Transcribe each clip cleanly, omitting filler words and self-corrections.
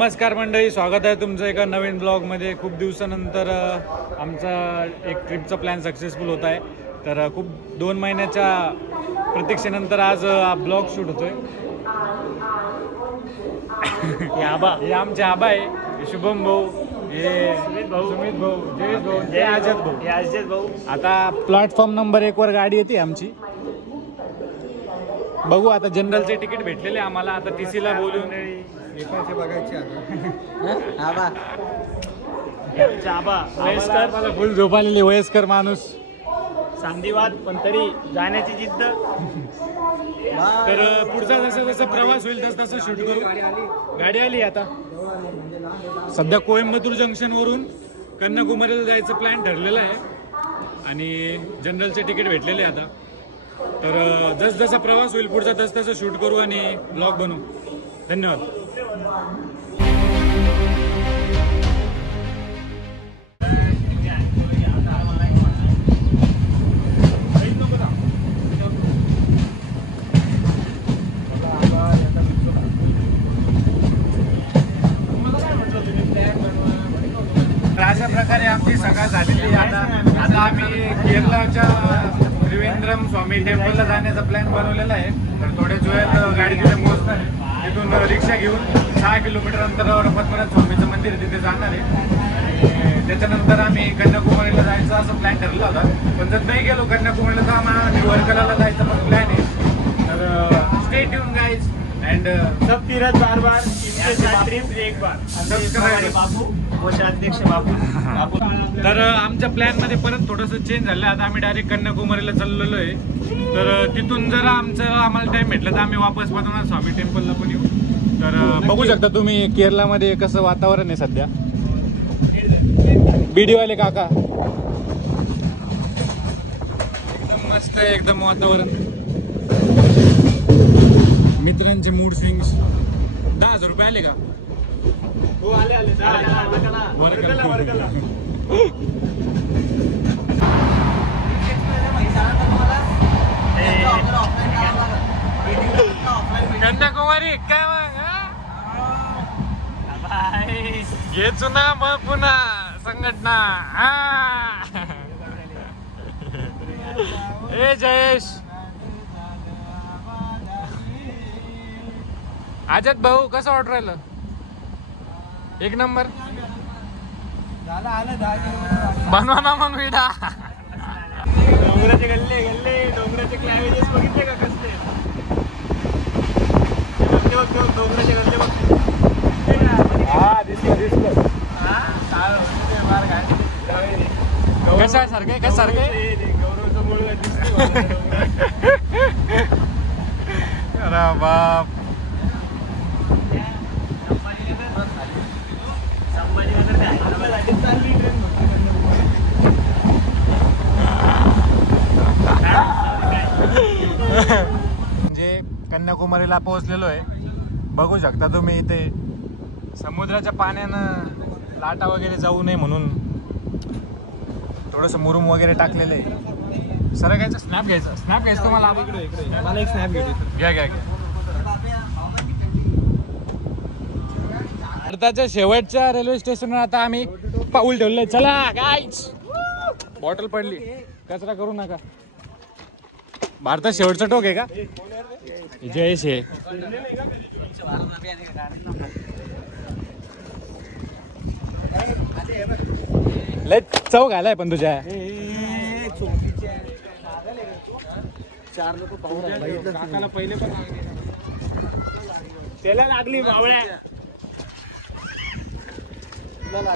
नमस्कार मंडळी, स्वागत आहे तुमचं एका नवीन ब्लॉगमध्ये। खूप दिवसानंतर आमचा एक ट्रिपचा प्लॅन सक्सेसफुल होत आहे। तर खूप 2 महिन्याच्या प्रतीक्षेनंतर आज ब्लॉग शूट होतोय। हे आमचे आबा आहे, हे शुभम भाऊ, हे सुमित भाऊ, जयेश भाऊ, हे अजय भाऊ। आता प्लॅटफॉर्म नंबर 1 वर गाडी येते आमची। बघू आता जनरलचे तिकीट भेटलेले आम्हाला। आता TC ला बोलून फुल झोप आलेली, वयस्कर माणूस, सांधिवाद पण तरी जाण्याची जिद्द। तर पुढचा जसं जसं प्रवास होईल तसं तसं शूट करू। गाडी आली आता। सध्या कोइंबतूर जंक्शन वरून कन्याकुमारीला जायचं प्लॅन ठरलेलं आहे आणि जनरलचे तिकीट भेटलेले आता। तर जस जसा प्रवास होईल पुढचा तस तसं शूट करू आणि ब्लॉग बनवू। धन्यवाद। अशा प्रकारे आमची सकाळ झालेली। आता आम्ही केरळच्या त्रिवेंद्रम स्वामी टेम्पलला जाण्याचा प्लॅन बनवलेला आहे। तर थोड्याच वेळात गाडी तिथे पोहोचणार आहे। तिथून रिक्षा घेऊन 6 किलोमीटर अंतरावर पद्मनाभ स्वामीचं मंदिर आहे, तिथे जाणार आहे। आणि त्याच्यानंतर आम्ही कन्याकुमारीला जायचं असं प्लॅन ठरला होता, पण जर नाही गेलो कन्याकुमारीला तर आम्हाला वर्कलाला जायचा पण प्लॅन आहे। तर stay tune guys and sub Tirath bar bar trip एक बार सबस्क्राइब बाबू कोषाध्यक्ष बाबू। तर आमच्या प्लॅन मध्ये परत थोडंसं चेंज झालं। आता आम्ही डायरेक्ट कन्याकुमारीला चाललेलो आहे। तर तिथून जर आम्हाला टाइम भेटला तर आम्ही वापस पद्मनाभ स्वामी टेम्पलला पण येऊ। तर बघू शकता तुम्ही केरळमध्ये कसं वातावरण आहे सध्या। व्हिडिओ आले काका, मस्त आहे एकदम वातावरण। मित्रांचे मूड स्विंग्स। 10,000 रुपये आले का? हो आले वर्कला। कन्याकुमारी काय घेचू ना मग पुन्हा संघटना। ए जयेश, अजय भाऊ कसं वाटू राहिलं? एक नंबर बनवा ना मग विडा। डोंगराचे गल्ले डोंगराचे क्लायमेजेस बघितले का कसले? डोंगराचे गल्ले बघ। दिसलं कसं सारखे कसं सारखे गौरवचं मुलगा दिसतो। अरे बाप, म्हणजे कन्याकुमारीला पोहोचलेलो आहे। बघू शकता तुम्ही इथे समुद्राच्या पाण्यानं लाटा वगैरे जाऊ नये म्हणून थोडंसं मुरुम वगैरे टाकलेलं आहे। सर घ्यायचं, स्नॅप घ्यायचं तुम्हाला? मला एक स्नॅप घ्या। भारताच्या शेवटच्या रेल्वे स्टेशनवर आता आम्ही पाऊल ठेवलंय। चला गाईज, बॉटल पडली, कचरा करू नका। भारतात शेवटचा टोक आहे का? जयेश आहे। लय चव घालाय पण तुझ्या। 4 लोक काकाला पहिले पण त्याला लागली बावळ्या।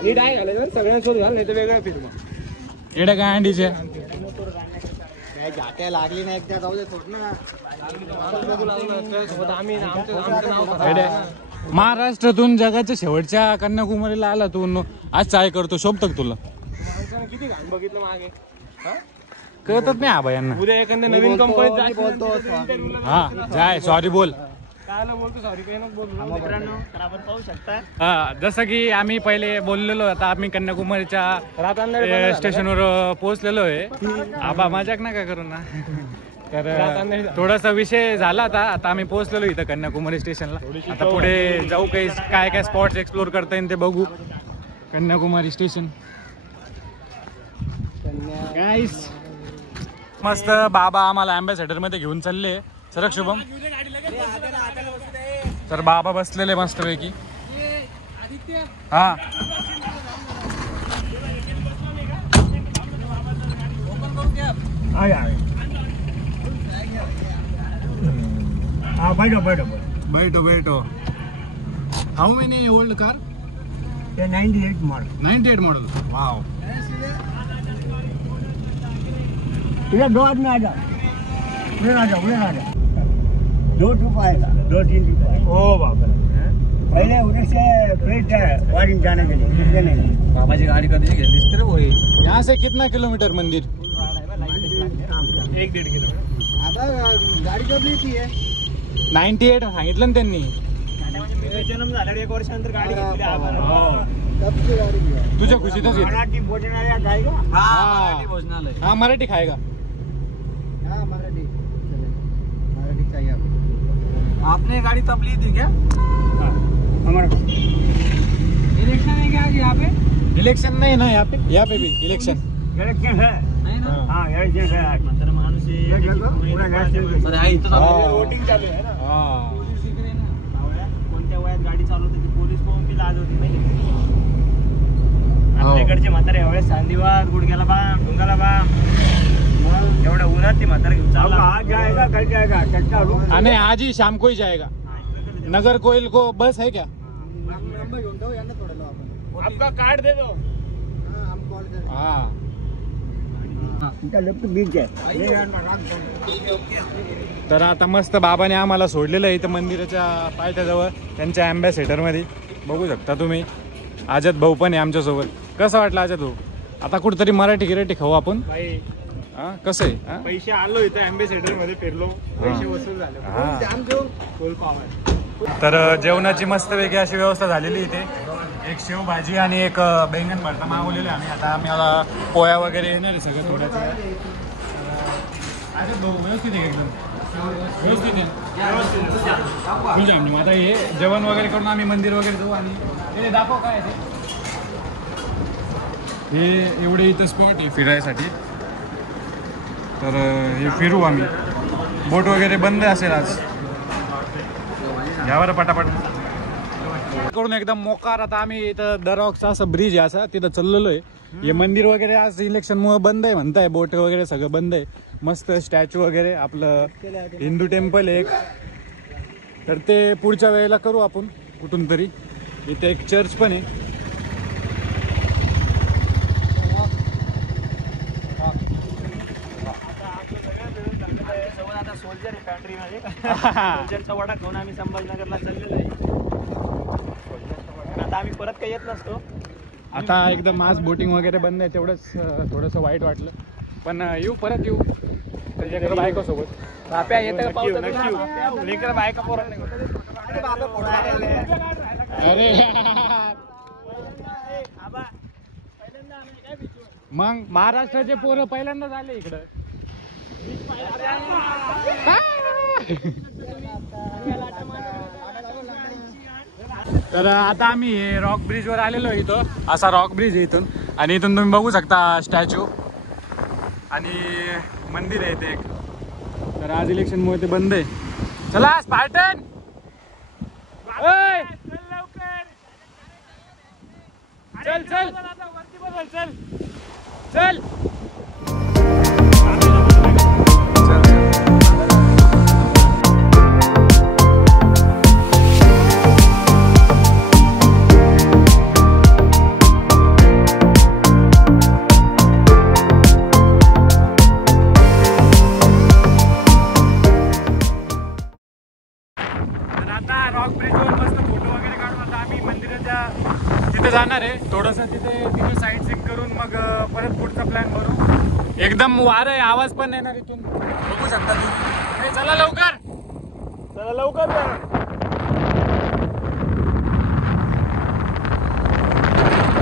नीट आहे घालायचं, सगळ्या शोध घाल, नाही तर वेगळा फिरमा। एवढ्या काय अंडीच्या घाट्या लागली नाही एकदा, जाऊ दे थोडं ना। महाराष्ट्रातून जगाच्या शेवटच्या कन्याकुमारीला आला तू, आज चाय करतो, शोभत तुला? किती घाण बघितलं मागे, कळतच नाही आबा यांना। उद्या एखाद्या नवीन कंपनीत बोलतो। हा जाय, सॉरी बोल। कायला बोलतो सॉरी, काही नको बोलू मित्रांनो। तर आपण पाहू शकता जसं की आम्ही पहिले बोललेलो, आता आम्ही कन्याकुमारीच्या स्टेशनवर पोहोचलेलो आहे। आबा मजाक नका करू ना। तर थोडासा विषय झाला आता आम्ही पोहोचलेलो इथं कन्याकुमारी स्टेशनला. आता पुढे जाऊ, काही काय काय स्पॉट्स एक्सप्लोर करता येईल ते बघू. कन्याकुमारी स्टेशन गाईस. मस्त बाबा आम्हाला अँबॅसेडर मध्ये घेऊन चालले. सरक शुभम. तर बाबा बसलेले मस्त पैकी. हा बैठो बैठो. How many old car? 98 model. 98 model. Wow. इधर 2 आदमी आ जाओ. उधर आ जाओ, उधर आ जाओ. 2 ट्रिप आएगा, 2-3 ट्रिप आएगा. ओ बाबा. पहले उधर से फ्लाइट है वारिंग जाने के लिए, कितने नहीं. बाबाची गाडी कधी घेतलीस तर होई. यहाँ से कितना किलोमीटर मंदिर? 1-1.5 किलोमीटर. आता गाडी कब ली थी. 98 सांगितलं ना त्यांनी. जन्म झाला 1 वर्षानंतर गाडी घेतली आम्हाला. कब की गाड़ी लिया. तुझ्या खुशीतच येत. मराठी भोजनालय खाएगा. हा भोजनालय. हा मराठी खाएगा. हाँ मराठी. मराठी चाहिए आपको. आपने गाड़ी तब ली थी क्या? हमारा इलेक्शन है क्या आज यहाँ पे? इलेक्शन नाही ना यहाँ पे भी इलेक्शन. इलेक्शन है. हाँ इलेक्शन है आज. माणूस पूरा गैस वोटिंग चालू आहे ना. हा कोणत्या वयात गाडी चालवते ती पोलीस पाहून बी लाज होती माहिती. आपल्याकडचे म्हातारे यावेळेस सांदीवार गुडघ्याला बाम ढुंगाला बाम एवढ्या उन्हात ती म्हातारे घेऊन चालला. आज जाएगा कल जाएगा. चट्टा रूम आणि आज ही शाम को ही जाएगा. नगर कोयल को बस है क्या? आपका कार्ड दे दो. हा लेफ्ट बीच है. तर आता मस्त बाबाने आम्हाला सोडलेलं आहे इथं मंदिराच्या पायथ्याजवळ त्यांच्या अँबॅसेडर मध्ये. बघू शकता तुम्ही. आजत भाऊ पण आहे आमच्यासोबत. कसं वाटलं आजत भाऊ? आता कुठेतरी मराठी गिराठी खाऊ आपण. भाई हा कसं आहे? हा? पैसे आलो इथं अँबॅसेडर मध्ये फिरलो. पैसे वसूल झाले. हा. फुल पावर. तर जेवणाची मस्त वेगळी अशी व्यवस्था झालेली इथे. एक शेव भाजी आणि एक बैंगन भरता मागवलेलं आहे आम्ही. आता आम्हाला पोळ्या वगैरे येणार आहे सगळं थोड्याच वेळात. अरे भाऊ व्यवस्थित आहे एकदम. व्यवस्थित आहे. तुझ्या आम्ही आता हे जेवण वगैरे करून आम्ही मंदिर वगैरे जाऊ. आणि हे दाखव काय आहे ते. हे एवढे इथं स्पॉट आहे फिरायसाठी. तर हे फिरू आम्ही. बोट वगैरे बंद असेल आज. यावर पटापट करून एकदम मोकार. आता आम्ही इथं दरॉकचा असं ब्रिज आहे असा तिथं चाललेलो आहे. हे मंदिर वगैरे आज इलेक्शन मुळे बंद आहे म्हणताय. बोट वगैरे सगळं बंद आहे. मस्त स्टॅच्यू वगैरे आपलं हिंदू टेम्पल आहे एक. तर ते पुढच्या वेळेला करू आपण कुठून तरी. इथे एक चर्च पण आहे. आता सोल्जर आहे पॅन्ट्री मध्ये. सोल्जरचा वडा खाऊन आम्ही संभाजीनगरला चाललेलो आहे. आता आम्ही परत काही येत नसतो. आता एकदम आज बोटिंग वगैरे बंद आहे. तेवढंच थोडंसं वाईट वाटलं. पण येऊ परत येऊ त्याच्याकडे बायको सोबत. आपल्या येतं पाऊस लेकर बायका पोरं अरे मग महाराष्ट्राचे पोरं पहिल्यांदा झाले इकडं. तर आता आम्ही रॉक ब्रिज वर आलेलो आहे. इथं असा रॉक ब्रिज आहे इथून. आणि इथून तुम्ही बघू शकता स्टॅच्यू आणि मंदिर आहे इथे एक. तर आज इलेक्शन मुळे ते बंद आहे. चला स्पार्टन. चल चल चल चल. रॉक ब्रिज वर मस्त फोटो वगैरे काढून आता आम्ही मंदिराच्या तिथे जाणार आहे. थोडंसं तिथे साईड सीन करून मग परत पुढचा प्लॅन बनवू. एकदम वारं आहे. आवाज पण येणार इथून बघू शकता तुम्ही. चला लवकर. चला लवकर.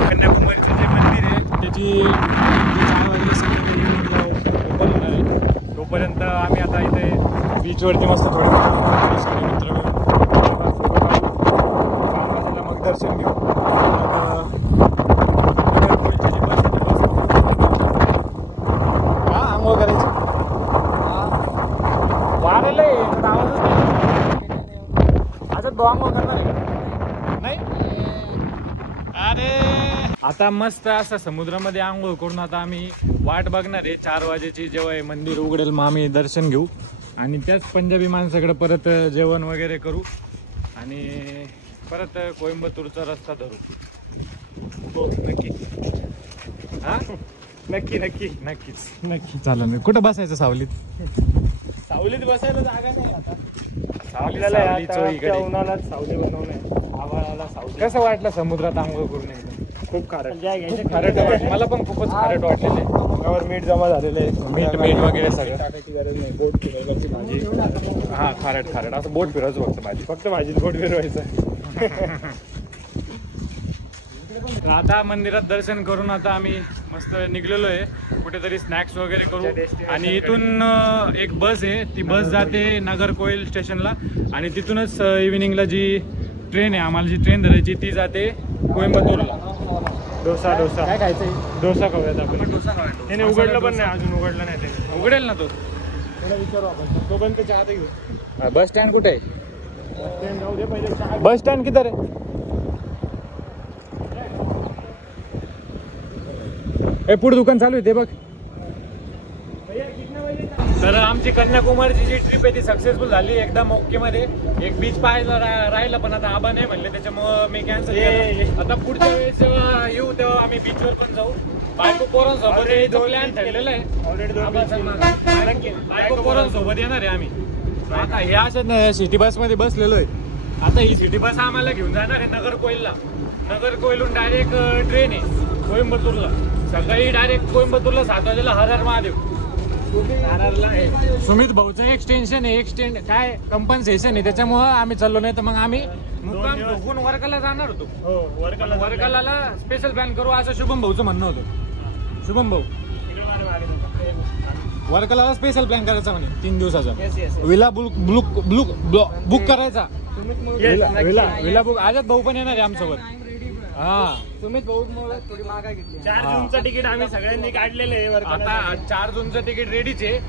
कन्याकुमारीचं जे मंदिर आहे त्याची 4 वाजले सगळं ओपन होणार आहे. तोपर्यंत आम्ही आता बीचवरती मस्त थोडे सगळे मित्र फोटो काढू, 4 वाजेला मग दर्शन घेऊ. हा आंघोळ करायची वारेल आवाजच नाही. आता दो आंघोळ करणार आहे नाही. अरे आता मस्त असं समुद्रामध्ये आंघोळ करून आता आम्ही वाट बघणार आहे 4 वाजेची, जेव्हा हे मंदिर उघडेल मग आम्ही दर्शन घेऊ आणि त्याच पंजाबी माणसाकडे परत जेवण वगैरे करू आणि परत कोइंबतूरचा रस्ता धरू. हो नक्की. हा नक्की नक्की नक्कीच नक्की. चालेल. कुठं बसायचं सावलीत? सावलीत बसायला जागा नाही आता. आपल्याला सावली चोहीकडे उन्हाळ्यात सावली बनवणे, आभाळाला सावली. कसं वाटलं समुद्रात आंघोळ करून? एकदम खूप खारट. खूप खारट वाटलं मला पण, खूपच खारट वाटलेलं आहे. अंगावर मीठ जमा झालेलं आहे. मीठ वगैरे सगळं टाकायची गरज नाही. बोट फिरवायची भाजी. हा खारट असं बोट फिरायचं फक्त भाजीत बोट फिरवायचं. तर आता मंदिरात दर्शन करून आता आम्ही मस्त निघलेलो आहे. कुठेतरी स्नॅक्स वगैरे करू आणि इथून एक बस आहे, ती बस जाते नागरकोइल स्टेशनला आणि तिथूनच इव्हिनिंगला जी ट्रेन आहे, आम्हाला जी ट्रेन धरायची ती जाते कोइंबतूरला. डोसा काय खायचंय? डोसा खाऊयात आपण. डोसा खाऊया. त्याने उघडलं पण नाही अजून. उघडलं नाही त्याने. उघडेल ना तो. थोडा विचारू आपण. तो पण त्याच्या हात घेऊ. बस स्टँड कुठे आहे? ट्रेन जाऊ दे पहिले. चहा बस स्टँड किधर आहे? पुढे दुकान चालू आहे ते बघ. तर आमची कन्याकुमारीची जी ट्रिप आहे ती सक्सेसफुल झाली एकदम ओके मध्ये. एक बीच पाहायला राहिला पण आता आबा नाही म्हणले, त्याच्यामुळं मी कॅन्सल केलं. आता पुढच्या वेळेस जेव्हा येऊ तेव्हा आम्ही बीचवर पण जाऊ. बायको पोरांसोबत प्लॅन ठरलेला आहे. ऑलरेडी बायको पोरांसोबत येणार आहे आम्ही. आता हे अशा सिटी बस मध्ये बसलेलो आहे. आता ही सिटी बस आम्हाला घेऊन जाणार आहे नागरकोइलला. नागरकोइलहून डायरेक्ट ट्रेन आहे कोइंबतूरला. सकाळी डायरेक्ट कोइंबतूरला 7 वाजेला हर हर महादेव. सुमित भाऊचं एक्सटेन्शन आहे, काय कंपन्सेशन आहे, त्याच्यामुळं आम्ही चाललो. नाही तर मग आम्ही मुक्काम ठोकून वर्कला जाणार होतो. वर्कला स्पेशल प्लॅन करू असं शुभम भाऊचं म्हणणं होतं. शुभम भाऊ वर्कला स्पेशल प्लॅन करायचा म्हणे 3 दिवसाचा. विला बुक करायचा. Villa book. आजच भाऊ पण येणार आहे आमच्यासोबत. हा सुमित भाऊ थोडी मागा घेतली. 4 जूनचं तिकीट आम्ही सगळ्यांनी काढलेलं आहे. आता 4 जूनचं तिकीट रेडीच आहे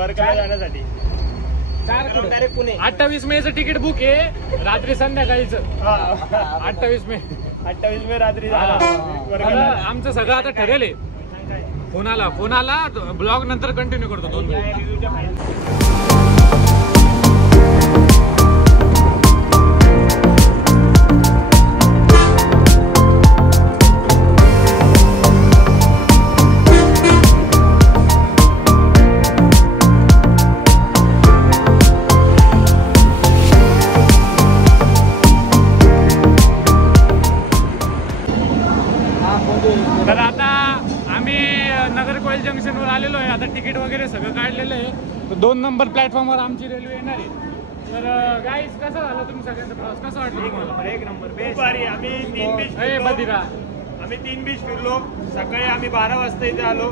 वर्कला जाण्यासाठी. 4 पुणे. 28 मेचं तिकीट बुक आहे रात्री संध्याकाळीचं. 28 मे. 28 मे रात्री. आमचं सगळं आता ठरेल आहे. फोन आला ब्लॉग नंतर कंटिन्यू करतो 2 मिनिट. तर आता आम्ही नागरकोइल जंक्शनवर आलेलो आहे. आता तिकीट वगैरे सगळं काढलेलं आहे. 2 नंबर प्लॅटफॉर्मवर आमची रेल्वे येणार आहे. तर गाईस कसं झालं तुम्ही सगळ्यांचा प्रवास? कसं वाटलं तुम्हाला? 1 नंबर. खूप भारी. आम्ही 3 बीच बदिरा. आम्ही 3 बीच फिरलो. सकाळी आम्ही 12 वाजता इथे आलो.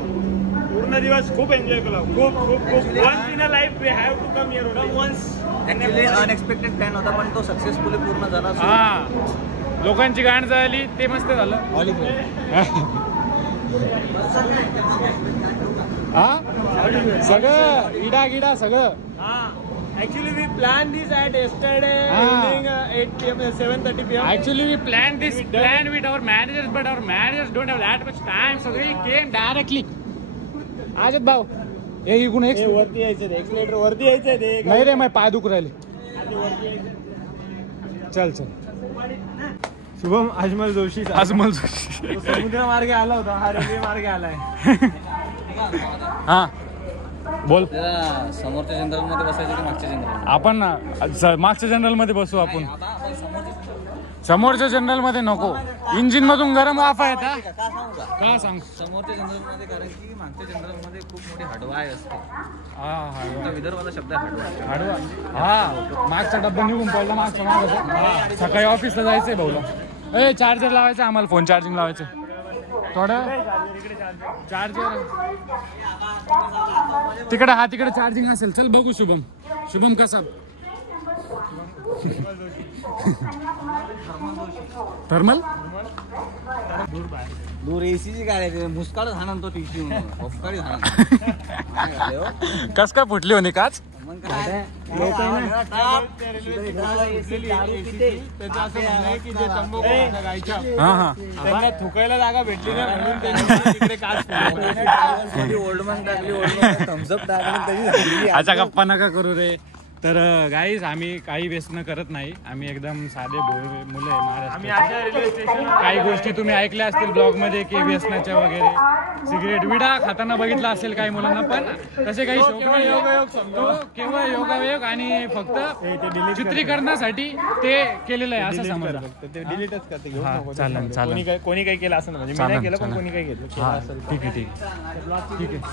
पूर्ण दिवस खूप एन्जॉय केला. खूप खूप खूप. Once in a life we have to come here. Once. Actually unexpected plan होता पण तो सक्सेसफुली पूर्ण झाला. हा लोकांची गाण झाली ते मस्त झालं. हा सगळं इडा सगळं. Actually, we planned this at yesterday evening 8 p.m. 7:30 p.m. Actually, we planned this plan with our managers, but our managers don't have that much time, so we came directly. आजत भाऊ हे इकडून वरती यायचं ते एक्सलेटर वरती यायचं ते. नाही रे माझे पाय दुख राहिले. चल शुभम अजमल जोशी. समुद्र मार्गे आला होता. हा रेल्वे मार्गे आलाय. हा बोल. समोरच्या जनरल मध्ये बसायचं की मागच्या जनरल? आपण मागच्या जनरल मध्ये बसू. आपण समोरच्या जनरल मध्ये नको. इंजिन मधून गरम वाफा येतात. का सांग? समोरच्या जनरल मध्ये कारण की मागच्या जनरल मध्ये खूप मोठी हडवाय असते. हा विदर्भाला शब्द हडवा. हडवा. हा मागचा डब्बा निघून पडला. मागचा सकाळी ऑफिसला जायचंय भाऊला. चार्जर लावायचं आम्हाला. फोन चार्जिंग लावायचं. थोडं इकडे चार्जर. चार्जर तिकडे हा तिकडे चार्जिंग असेल. चल बघू शुभम कसा थर्मल दूर एसीची गाडी आहे मुस्काळ झाला तो टीसी ऑफकाळी कस काय फुटली होणे काच. हा हा त्यांना थुकायला जागा भेटली नाही म्हणून त्यांनी तिकडे काच ओल्डमन टाकली थम्सअप टाकली अच्छा गप्पा नका करू रे. तर गाईज आम्ही काही व्यसन करत नाही. आम्ही एकदम साधे भोळे मुलं आहे आम्ही महाराष्ट्र. अशा रेल्वे स्टेशन काही गोष्टी तुम्ही ऐकल्या असतील ब्लॉग मध्ये की व्यसनाच्या वगैरे सिगरेट विडा खाताना बघितला असेल काही मुलांना. पण तसे काही केवळ योगायोग समजतो. तो केवळ योगायोग आणि फक्त चित्रीकरणासाठी ते केलेलं आहे असं समजा. ते डिलीटच करते घेऊन हा, नको. चालेल, चालेल. कोणी काही केलं असं म्हणजे मी चालेल, नाही केलं पण चालेल. कोणी काही केलं हा, असेल. ठीक आहे ठीक आहे.